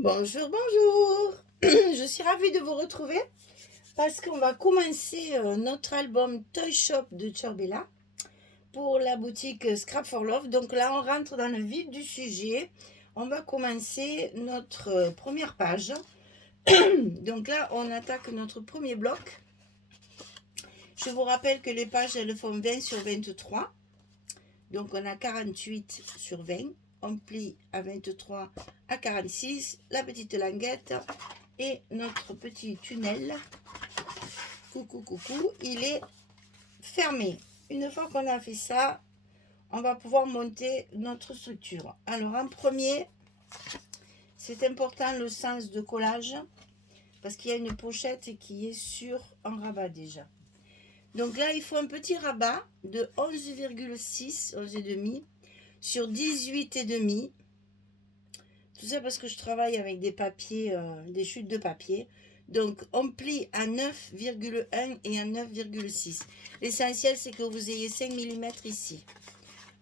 Bonjour, bonjour. Je suis ravie de vous retrouver parce qu'on va commencer notre album Toy Shop de Ciao pour la boutique Scrap for Love. Donc là, on rentre dans le vif du sujet. On va commencer notre première page. Donc là, on attaque notre premier bloc. Je vous rappelle que les pages, elles font 20 sur 23. Donc on a 48 sur 20. On plie à 23 à 46. La petite languette. Et notre petit tunnel, coucou, il est fermé. Une fois qu'on a fait ça, on va pouvoir monter notre structure. Alors en premier, c'est important le sens de collage, parce qu'il y a une pochette qui est sur un rabat déjà. Donc là, il faut un petit rabat de 11,6, 11,5 sur 18,5. Tout ça parce que je travaille avec des papiers, des chutes de papier. Donc, on plie à 9,1 et à 9,6. L'essentiel, c'est que vous ayez 5 mm ici.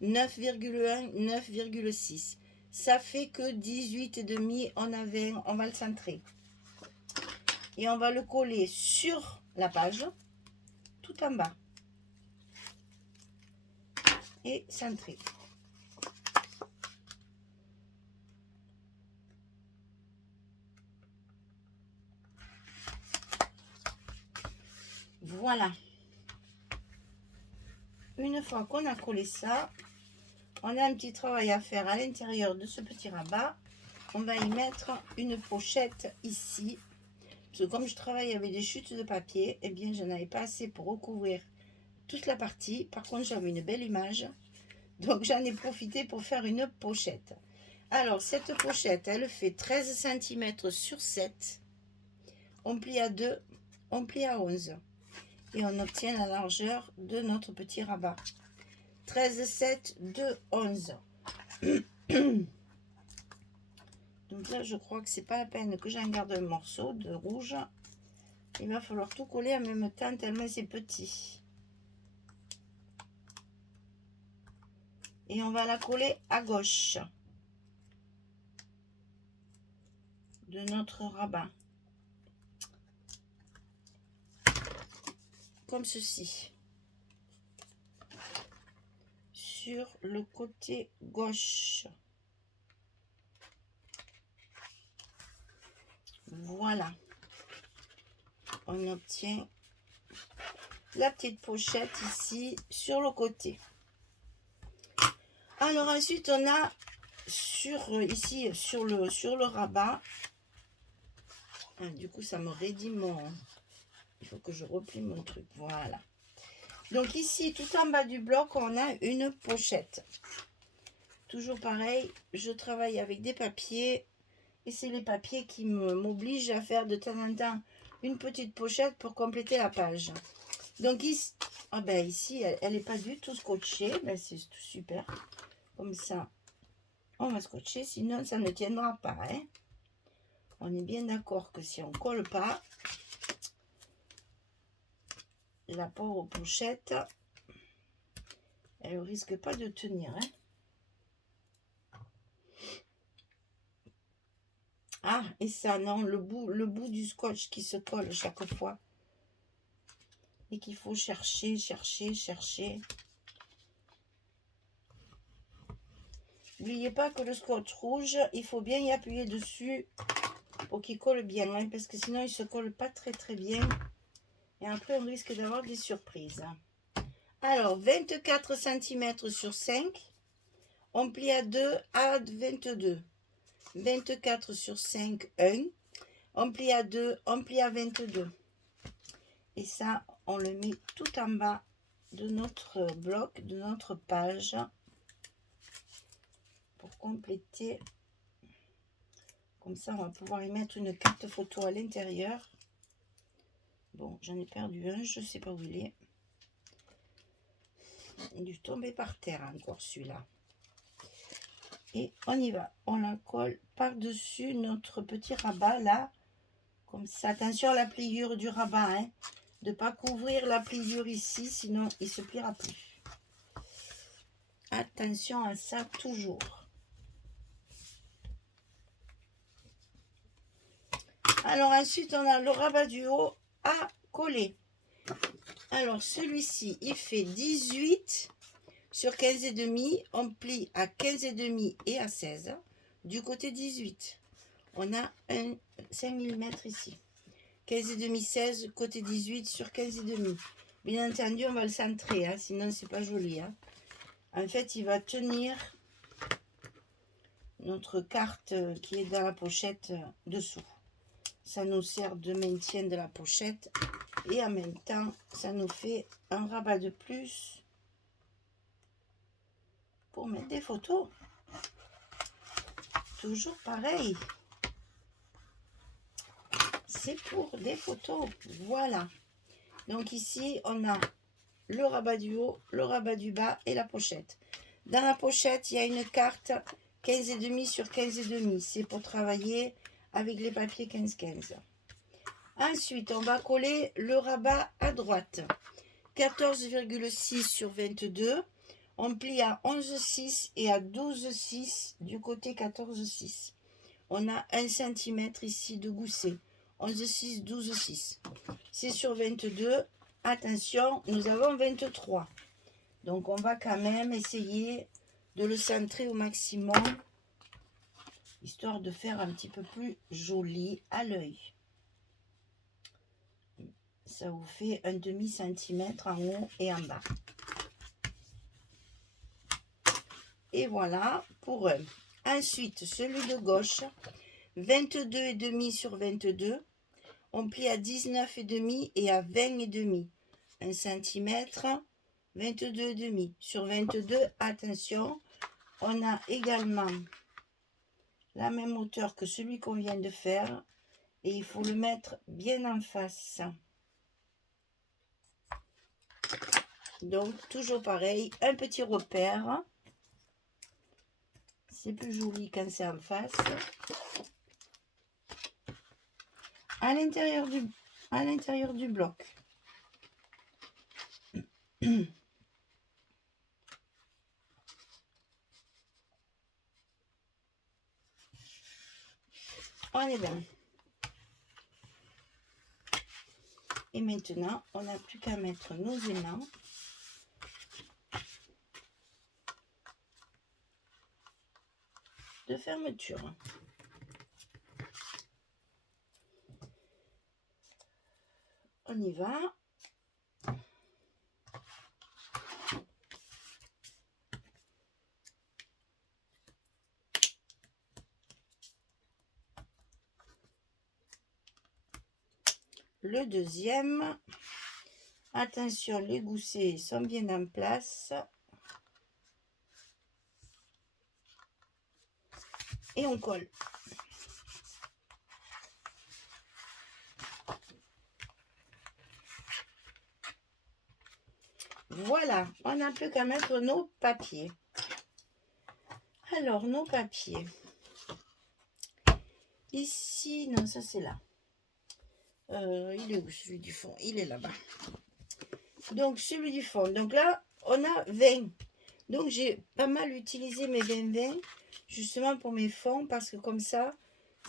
9,1, 9,6. Ça fait que 18,5, on a 20, on va le centrer. Et on va le coller sur la page, tout en bas. Et centrer. Voilà. Une fois qu'on a collé ça, on a un petit travail à faire à l'intérieur de ce petit rabat. On va y mettre une pochette ici. Parce que comme je travaille avec des chutes de papier, eh bien, je n'avais pas assez pour recouvrir toute la partie. Par contre, j'avais une belle image. Donc, j'en ai profité pour faire une pochette. Alors, cette pochette, elle fait 13 cm sur 7. On plie à 2, on plie à 11. Et on obtient la largeur de notre petit rabat. 13, 7, 2, 11. Donc là, je crois que c'est pas la peine que j'en garde un morceau de rouge. Il va falloir tout coller en même temps tellement c'est petit. Et on va la coller à gauche de notre rabat. Comme ceci. Sur le côté gauche. Voilà. On obtient la petite pochette ici sur le côté. Alors ensuite on a ici sur le rabat. Ah, du coup ça me raidit mon... Il faut que je replie mon truc. Voilà. Donc ici tout en bas du bloc on a une pochette. Toujours pareil, je travaille avec des papiers. Et c'est les papiers qui m'obligent à faire de temps en temps une petite pochette pour compléter la page. Donc ici, ah ben ici elle n'est pas du tout scotchée. Ben c'est tout super. Comme ça, on va scotcher, sinon ça ne tiendra pas. Hein. On est bien d'accord que si on ne colle pas, la pauvre pochette, elle ne risque pas de tenir. Hein. Ah, et ça, non, le bout du scotch qui se colle chaque fois. Et qu'il faut chercher. N'oubliez pas que le scotch rouge, il faut bien y appuyer dessus pour qu'il colle bien. Hein, parce que sinon, il ne se colle pas très bien. Et après, on risque d'avoir des surprises. Alors, 24 cm sur 5. On plie à 2 à 22. 24 sur 5, 1. On plie à 2, on plie à 22. Et ça, on le met tout en bas de notre bloc, de notre page. Pour compléter. Comme ça, on va pouvoir y mettre une carte photo à l'intérieur. Bon, j'en ai perdu un, je ne sais pas où il est. Il a dû tomber par terre encore celui-là. Et on y va. On la colle par-dessus notre petit rabat là. Comme ça. Attention à la pliure du rabat. Hein, de ne pas couvrir la pliure ici, sinon il ne se pliera plus. Attention à ça toujours. Alors ensuite, on a le rabat du haut à coller. Alors celui-ci, il fait 18 sur 15,5. On plie à 15,5 et à 16. Du côté 18, on a un 5 mm ici. 15,5, 16, côté 18 sur 15,5. Bien entendu, on va le centrer, hein, sinon c'est pas joli. Hein. En fait, il va tenir notre carte qui est dans la pochette dessous. Ça nous sert de maintien de la pochette et en même temps, ça nous fait un rabat de plus pour mettre des photos. Toujours pareil. C'est pour des photos. Voilà. Donc ici, on a le rabat du haut, le rabat du bas et la pochette. Dans la pochette, il y a une carte 15,5 sur 15,5. C'est pour travailler avec les papiers 15-15. Ensuite, on va coller le rabat à droite. 14,6 sur 22. On plie à 11,6 et à 12,6 du côté 14,6. On a 1 cm ici de gousset. 11,6, 12,6. C'est sur 22. Attention, nous avons 23. Donc, on va quand même essayer de le centrer au maximum, histoire de faire un petit peu plus joli à l'œil. Ça vous fait un demi-centimètre en haut et en bas. Et voilà pour un. Ensuite, celui de gauche, 22,5 sur 22. On plie à 19,5 et à 20,5. 1 cm, 22,5. Sur 22, attention, on a également la même hauteur que celui qu'on vient de faire. Et il faut le mettre bien en face. Donc, toujours pareil, un petit repère. C'est plus joli quand c'est en face. À l'intérieur du bloc. On est bien. Et maintenant, on n'a plus qu'à mettre nos aimants. De fermeture. On y va. Le deuxième. Attention, les goussets sont bien en place. Et on colle. Voilà, on n'a plus qu'à mettre nos papiers. Alors, nos papiers. Ici, non, ça c'est là. Il est où celui du fond? Il est là-bas. Donc, celui du fond. Donc là, on a 20. Donc, j'ai pas mal utilisé mes 20-20 justement pour mes fonds parce que comme ça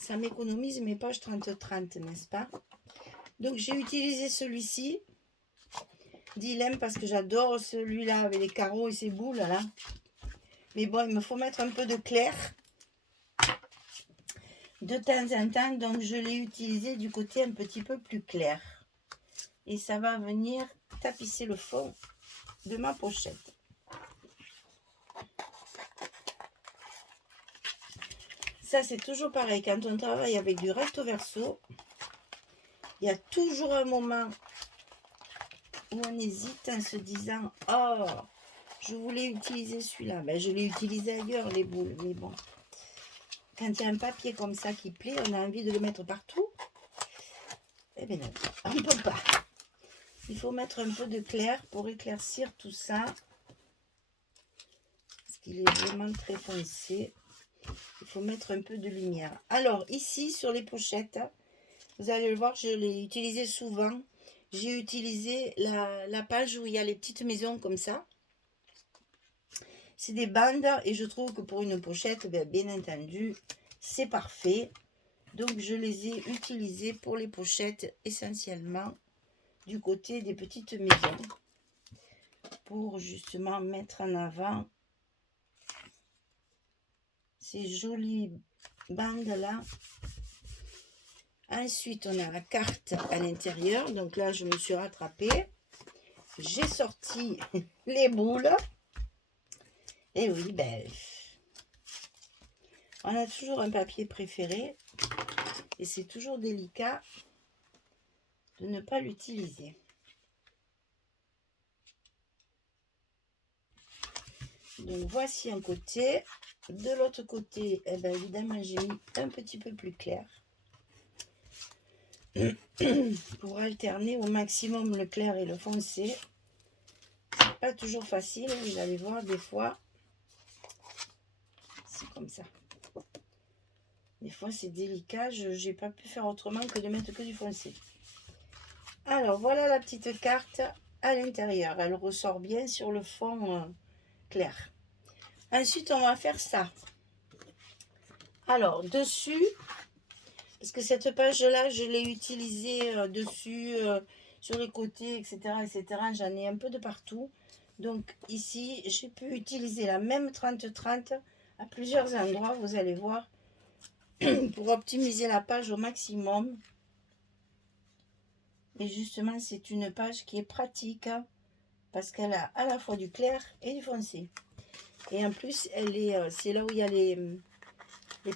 m'économise mes pages 30-30, n'est-ce pas? Donc, j'ai utilisé celui-ci. Dilemme parce que j'adore celui-là avec les carreaux et ses boules là. Mais bon, il me faut mettre un peu de clair de temps en temps. Donc, je l'ai utilisé du côté un petit peu plus clair. Et ça va venir tapisser le fond de ma pochette. Ça, c'est toujours pareil. Quand on travaille avec du recto verso, il y a toujours un moment où on hésite en se disant « Oh, je voulais utiliser celui-là. » Ben, je l'ai utilisé ailleurs, les boules. Mais bon, quand il y a un papier comme ça qui plaît, on a envie de le mettre partout. Eh bien non, on ne peut pas. Il faut mettre un peu de clair pour éclaircir tout ça. Parce qu'il est vraiment très foncé. Il faut mettre un peu de lumière. Alors, ici, sur les pochettes, vous allez le voir, je l'ai utilisé souvent. J'ai utilisé la page où il y a les petites maisons comme ça. C'est des bandes et je trouve que pour une pochette, bien entendu, c'est parfait. Donc je les ai utilisés pour les pochettes essentiellement du côté des petites maisons, pour justement mettre en avant ces jolies bandes là. Ensuite on a la carte à l'intérieur, donc là je me suis rattrapée, j'ai sorti les boules, et oui, ben on a toujours un papier préféré et c'est toujours délicat de ne pas l'utiliser. Donc voici un côté. De l'autre côté, eh ben, évidemment, j'ai mis un petit peu plus clair pour alterner au maximum le clair et le foncé. C'est pas toujours facile, vous allez voir, des fois c'est comme ça. Des fois c'est délicat, je n'ai pas pu faire autrement que de mettre que du foncé. Alors voilà la petite carte à l'intérieur, elle ressort bien sur le fond clair. Ensuite on va faire ça. Alors dessus, parce que cette page là je l'ai utilisée dessus, sur les côtés, etc., j'en ai un peu de partout. Donc ici j'ai pu utiliser la même 30-30 à plusieurs endroits, vous allez voir, pour optimiser la page au maximum. Et justement c'est une page qui est pratique, hein, parce qu'elle a à la fois du clair et du foncé. Et en plus elle est, c'est là où il y a les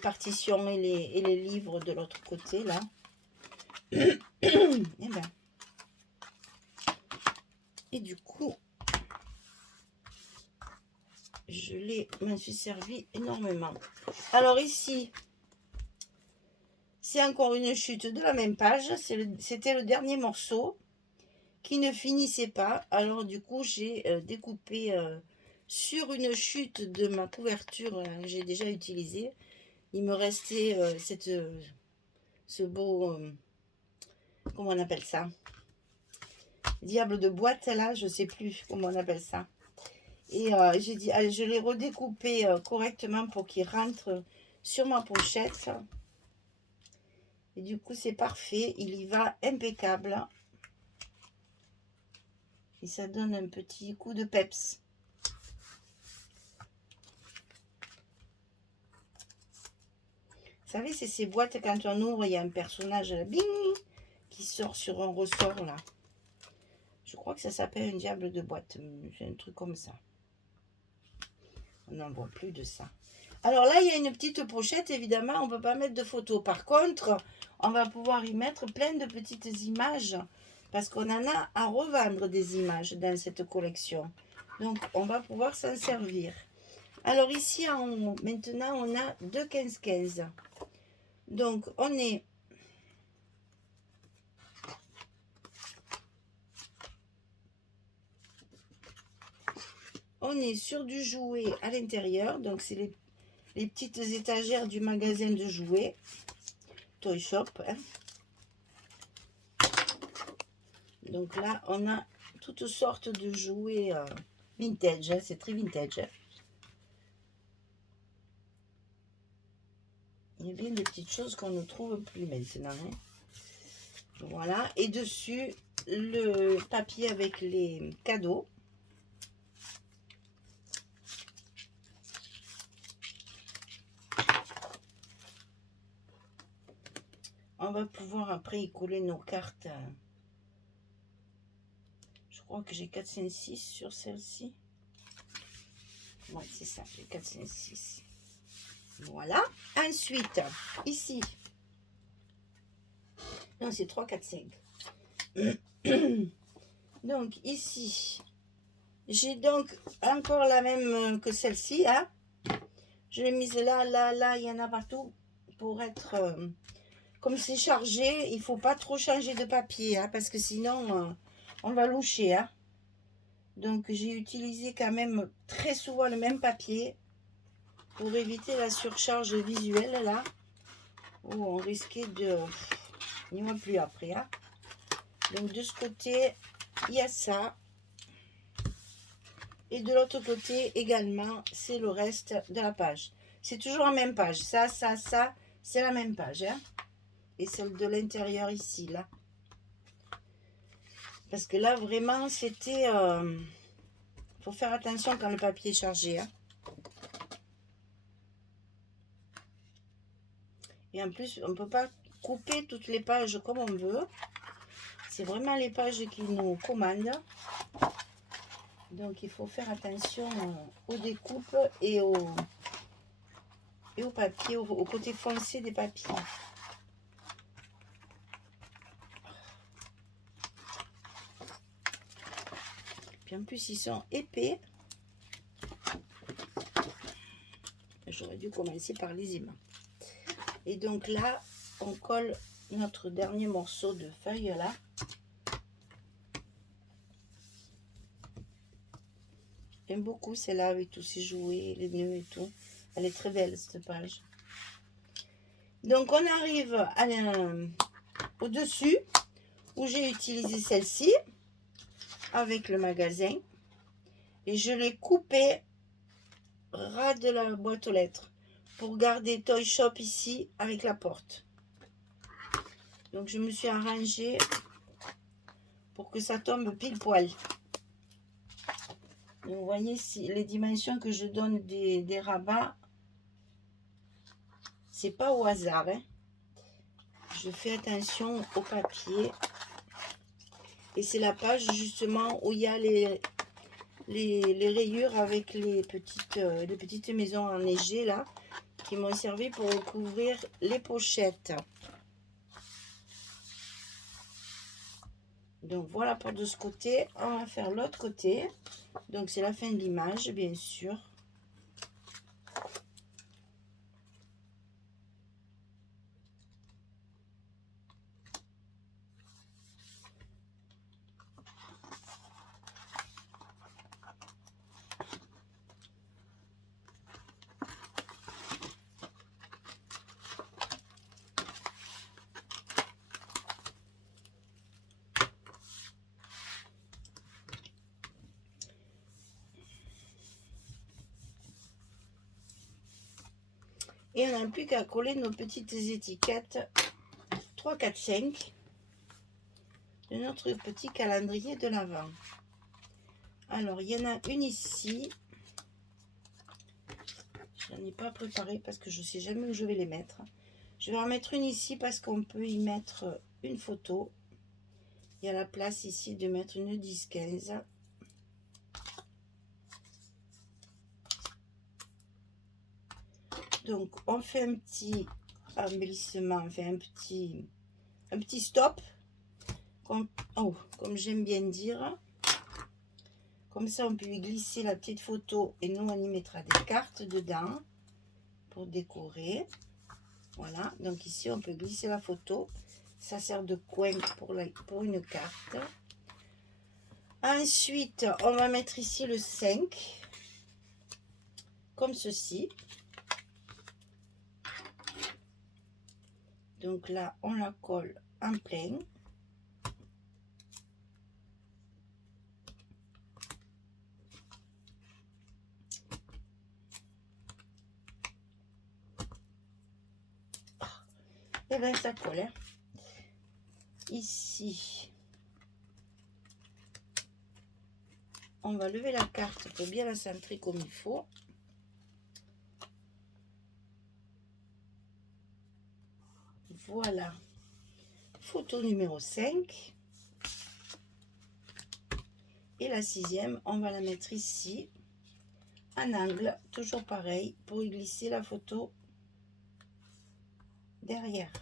partitions et les livres de l'autre côté là. Et, ben. Et du coup m'en suis servi énormément. Alors ici c'est encore une chute de la même page, c'était le dernier morceau qui ne finissait pas. Alors du coup j'ai découpé sur une chute de ma couverture que j'ai déjà utilisée. Il me restait ce beau, comment on appelle ça, diable de boîte là, je sais plus comment on appelle ça. Et j'ai dit, allez, je l'ai redécoupé correctement pour qu'il rentre sur ma pochette. Et du coup c'est parfait, il y va impeccable. Et ça donne un petit coup de peps. Vous savez, c'est ces boîtes, quand on ouvre, il y a un personnage, bing, qui sort sur un ressort, là. Je crois que ça s'appelle un diable de boîte. C'est un truc comme ça. On n'en voit plus de ça. Alors là, il y a une petite pochette, évidemment, on ne peut pas mettre de photos. Par contre, on va pouvoir y mettre plein de petites images, parce qu'on en a à revendre des images dans cette collection. Donc, on va pouvoir s'en servir. Alors ici, en haut, maintenant, on a 2 15-15. Donc, on est sur du jouet à l'intérieur. Donc, c'est les petites étagères du magasin de jouets. Toy Shop. Hein. Donc là, on a toutes sortes de jouets vintage. Hein, c'est très vintage. Hein. Il y a bien des petites choses qu'on ne trouve plus maintenant. Hein. Voilà. Et dessus, le papier avec les cadeaux. On va pouvoir après y coller nos cartes. Je crois que j'ai 4, 5, 6 sur celle-ci. Oui, c'est ça, j'ai 4, 5, 6. Voilà. Ensuite, ici. Non, c'est 3, 4, 5. Donc, ici, j'ai donc encore la même que celle-ci. Hein. Je l'ai mise là, là, là. Il y en a partout pour être... comme c'est chargé, il ne faut pas trop changer de papier. Hein, parce que sinon, on va loucher. Hein. Donc, j'ai utilisé quand même très souvent le même papier pour éviter la surcharge visuelle, là, où on risquait de... Il n'y en a plus après. Hein. Donc, de ce côté, il y a ça. Et de l'autre côté, également, c'est le reste de la page. C'est toujours la même page. Ça, c'est la même page. Hein. et celle de l'intérieur ici, là. Parce que là, vraiment, c'était... faut faire attention quand le papier est chargé. Hein. Et en plus, on ne peut pas couper toutes les pages comme on veut. C'est vraiment les pages qui nous commandent. Donc, il faut faire attention aux découpes et au papier, au côté foncé des papiers. Puis en plus, ils sont épais. J'aurais dû commencer par les aimants. Et donc là, on colle notre dernier morceau de feuille là. J'aime beaucoup celle-là avec tous ses jouets, les nœuds et tout. Elle est très belle cette page. Donc on arrive au-dessus où j'ai utilisé celle-ci avec le magasin. Et je l'ai coupée ras de la boîte aux lettres pour garder Toy Shop ici avec la porte. Donc je me suis arrangée pour que ça tombe pile poil. Donc, vous voyez si les dimensions que je donne des rabats, c'est pas au hasard. Hein. Je fais attention au papier. Et c'est la page justement où il y a les rayures avec les petites maisons enneigées là, qui m'ont servi pour recouvrir les pochettes. Donc voilà pour de ce côté. On va faire l'autre côté. Donc c'est la fin de l'image, bien sûr. Et on n'a plus qu'à coller nos petites étiquettes 3, 4, 5 de notre petit calendrier de l'Avent. Alors, il y en a une ici. Je n'en ai pas préparé parce que je ne sais jamais où je vais les mettre. Je vais en mettre une ici parce qu'on peut y mettre une photo. Il y a la place ici de mettre une 10-15. Donc, on fait un petit embellissement, enfin un petit stop, comme j'aime bien dire. Comme ça, on peut y glisser la petite photo et nous, on y mettra des cartes dedans pour décorer. Voilà, donc ici, on peut glisser la photo. Ça sert de coin pour une carte. Ensuite, on va mettre ici le 5, comme ceci. Donc là, on la colle en plein. Et bien, ça colle. Hein. Ici, on va lever la carte pour bien la centrer comme il faut. Voilà. Photo numéro 5. Et la 6e, on va la mettre ici, en angle, toujours pareil, pour y glisser la photo derrière.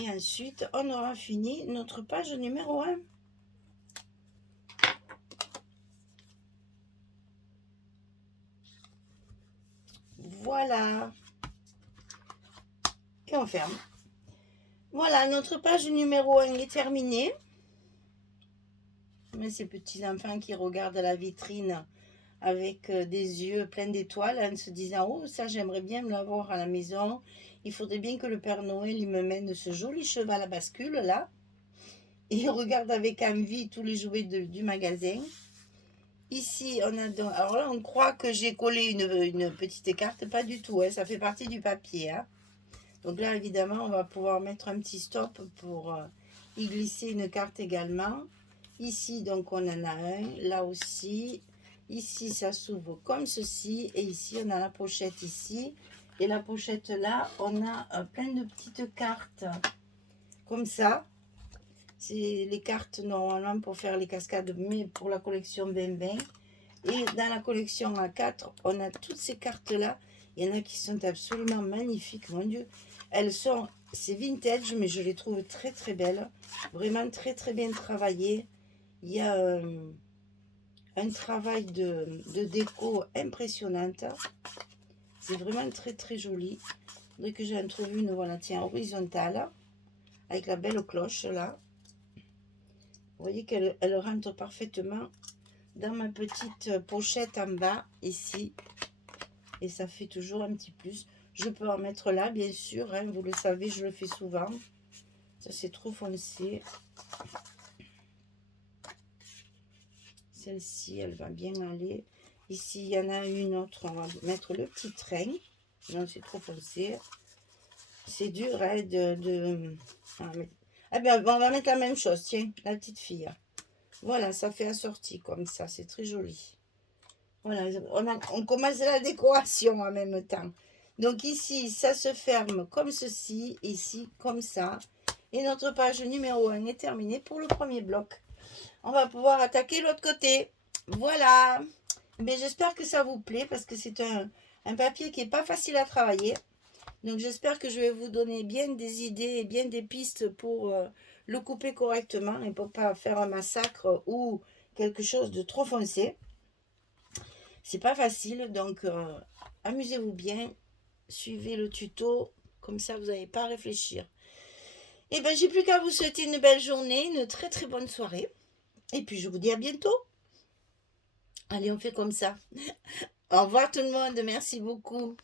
Et ensuite, on aura fini notre page numéro 1. Voilà. Et on ferme. Voilà, notre page numéro 1 est terminée. Mais ces petits enfants qui regardent la vitrine avec des yeux pleins d'étoiles en se disant « Oh, ça, j'aimerais bien me l'avoir à la maison. Il faudrait bien que le Père Noël il me mène ce joli cheval à bascule là. » Et il regarde avec envie tous les jouets du magasin. Ici, on a donc... Alors là, on croit que j'ai collé une petite carte. Pas du tout, hein, ça fait partie du papier. Hein. Donc là, évidemment, on va pouvoir mettre un petit stop pour y glisser une carte également. Ici, donc, on en a un. Là aussi. Ici, ça s'ouvre comme ceci. Et ici, on a la pochette ici. Et la pochette là, on a plein de petites cartes comme ça. C'est les cartes normalement pour faire les cascades, mais pour la collection 2020. Et dans la collection A4, on a toutes ces cartes-là. Il y en a qui sont absolument magnifiques, mon Dieu. Elles sont, c'est vintage, mais je les trouve très très belles. Vraiment très très bien travaillées. Il y a un travail de déco impressionnante. C'est vraiment très très joli. Dès que j'en trouve une, voilà, tiens, horizontale. Avec la belle cloche là. Vous voyez qu'elle rentre parfaitement dans ma petite pochette en bas, ici. Et ça fait toujours un petit plus. Je peux en mettre là, bien sûr. Hein, vous le savez, je le fais souvent. Ça, c'est trop foncé. Celle-ci, elle va bien aller. Ici, il y en a une autre. On va mettre le petit train. Non, c'est trop foncé. C'est dur hein, Ah ben, on va mettre la même chose. Tiens, la petite fille. Voilà, ça fait assorti comme ça. C'est très joli. Voilà, on commence la décoration en même temps. Donc ici, ça se ferme comme ceci, ici comme ça. Et notre page numéro 1 est terminée pour le premier bloc. On va pouvoir attaquer l'autre côté. Voilà. Mais j'espère que ça vous plaît parce que c'est un papier qui n'est pas facile à travailler. Donc j'espère que je vais vous donner bien des idées et bien des pistes pour le couper correctement et pour ne pas faire un massacre ou quelque chose de trop foncé. C'est pas facile, donc amusez-vous bien, suivez le tuto, comme ça vous n'allez pas à réfléchir. Et bien j'ai plus qu'à vous souhaiter une belle journée, une très très bonne soirée. Et puis je vous dis à bientôt. Allez, on fait comme ça. Au revoir tout le monde, merci beaucoup.